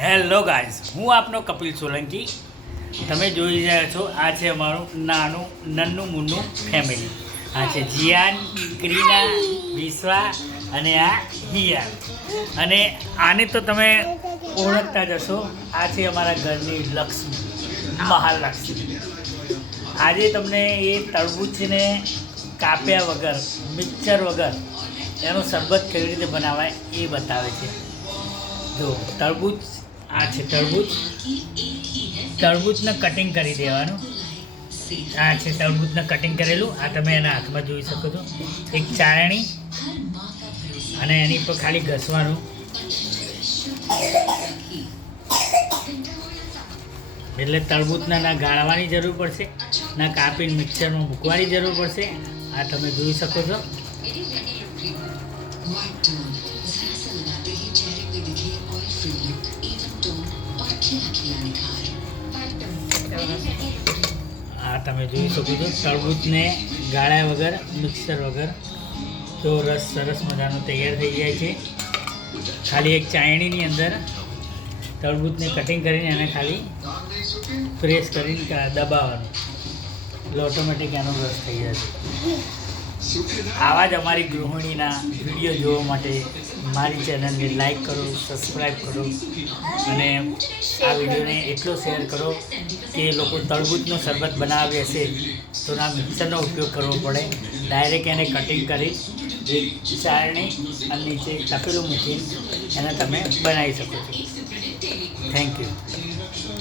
Hello guys હું આપનો કપિલ સોલંકી. તમે જોઈ રહ્યા છો, આ છે અમારું નાનું, નન્નું મુન્નું ફેમિલી આ છે જીયાન, ક્રીના, વિશ્વા અને આ હિયાન અને આને તો તમે ઓળખતા હશો, આ છે અમારા ઘરની લક્ષ્મી, મહાલક્ષ્મી. આજે તમને એ તરબૂચને કાપ્યા વગર, મિક્સર વગર, એનો શરબત કેવી રીતે બનાવાય એ બતાવે છે. જો, તરબૂચ આ છે તરબૂચ. તરબૂચને કટિંગ કરી દેવાનું. આ છે તરબૂચને કટિંગ કરેલું. આ તમે એના હાથમાં જોઈ શકો છો. એક ચારણી અને એની પર ખાલી ઘસવાનું. એટલે તરબૂચના ના ગાળવાની જરૂર પડશે. ના કાપીને મિક્સરમાં મૂકવાની જરૂર પડશે. આ તમે જોઈ શકો છો. આ તમે જોઈ શકો છો તરબૂચને ગાળ્યા વગર, મિક્સર વગર તો રસ, સરસ મજાનો તૈયાર થઈ જાય છે. ખાલી એક ચાયણીની અંદર તરબૂચને કટિંગ કરીને એને ખાલી પ્રેસ કરીને દબાવવાનું. એટલે ઓટોમેટિક એનો રસ થઈ જશે આવા જ અમારી ગૃહિણીના વીડિયો જોવા માટે મારી ચેનલને લાઈક કરો સબસ્ક્રાઈબ કરો અને આ વિડીયોને એટલો શેર કરો કે લોકો તળબૂચનો શરબત બનાવે છે. તો ના મિક્સરનો ઉપયોગ કરવો પડે. ડાયરેક્ટ એને કટિંગ કરી ચાળણી અને નીચે તપેલું મૂકીને એને તમે બનાવી શકો છો. Thank you